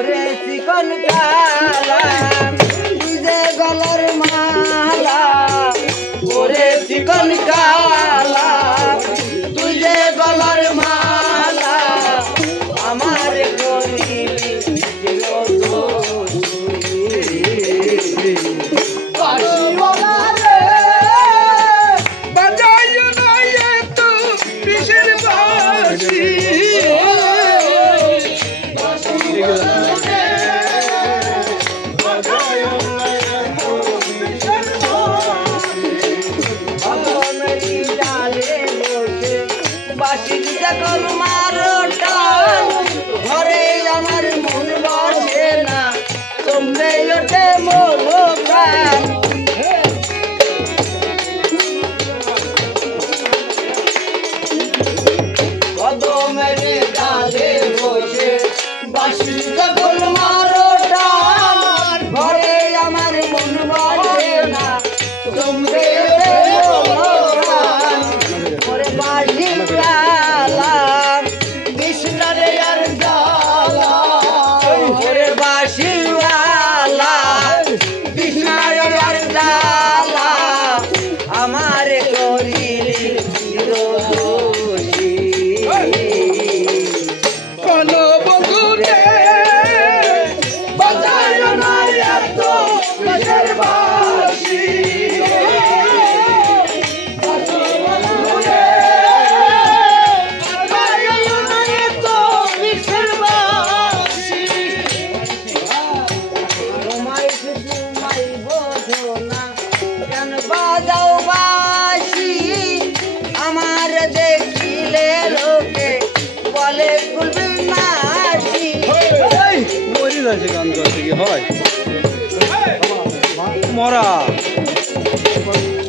ওরে চিকন কালা তুই যে গলার মালা ওরে চিকন কালা তুই যে গলার মালা আমার করিলি ঘরে আমার মন বসে না তোমরে ওঠে মোর প্রাণ কদমের ডালে বসে বাঁশি যখন মারো টান ঘরে আমার মন বসে না তোমরে ওঠে মোর প্রাণ ওরে বাঁশি আমার করিলি দোষী কোন বন্ধুরে বাজায় না এত কিসের বাঁশি বাজাও বাঁশি আমার দেখিলে লোকে বলে কুলবি নাশি গান করতে কি হয় মরা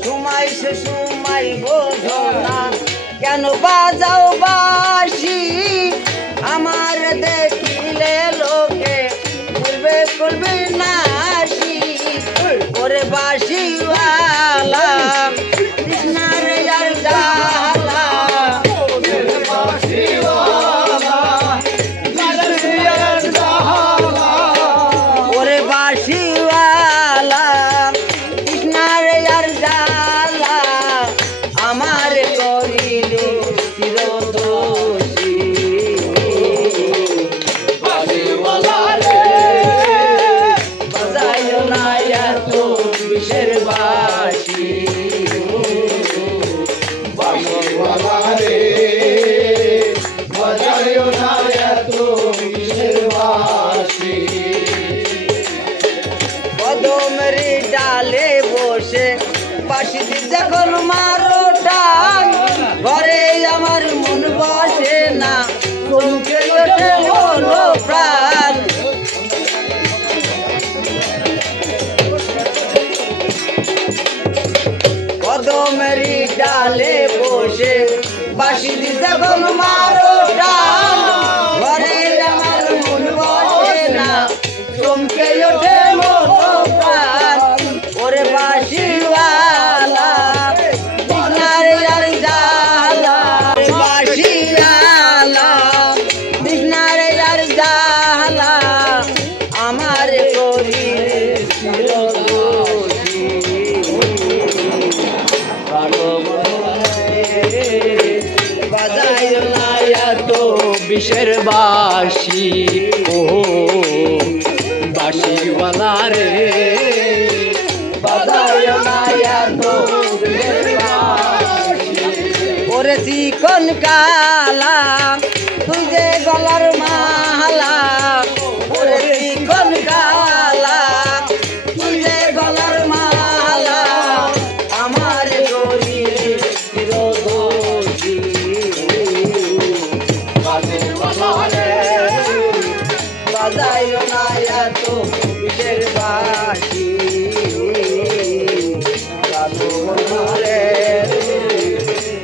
সময় সে সময় বোঝো না কেন বাজাও বাঁশি আমার দেখিলে লোকে বলবে কুলবি নাশি ওরে বাঁশিওয়ালা কৃষ্ণার যার জালা ওরে বাঁশিওয়ালা কৃষ্ণার যার জালা আমার করিলে চিরদোষী বাজায় না এত কিসের বাঁশি বাঁশিওয়ালা রে বাজায় না এত কিসের বাঁশি কদমের ডালে বসে বাঁশি যখন মারো টান ঘরে আমার মন বসে না চমকে ওঠে হলো প্রাণ কদমের ডালে বসে বাঁশি যখন মারো টান ঘরে আমার মন বসে না চমকে ওঠে হলো প্রাণ ওরে বাঁশিওয়ালা কৃষ্ণার যার জালা বাঁশিওয়ালা কৃষ্ণার যার জালা আমার করিলে চিরদোষী বাজায় না এত বিষের বাঁশি ও বাঁশিওয়ালা রে বাজায় না এত বিষের বাঁশি ওরে চিকন কালা তুই যে গলার মালা ওরে চিকন কালা তুই যে গলার মালা আমার করিলি চিরদোষী বাজায় না এত বিষের বাঁশি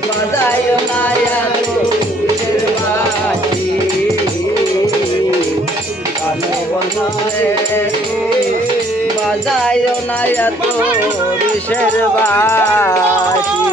বাজায় না এত বিষের বাঁশি বাজায় না এত বিষের বাঁশি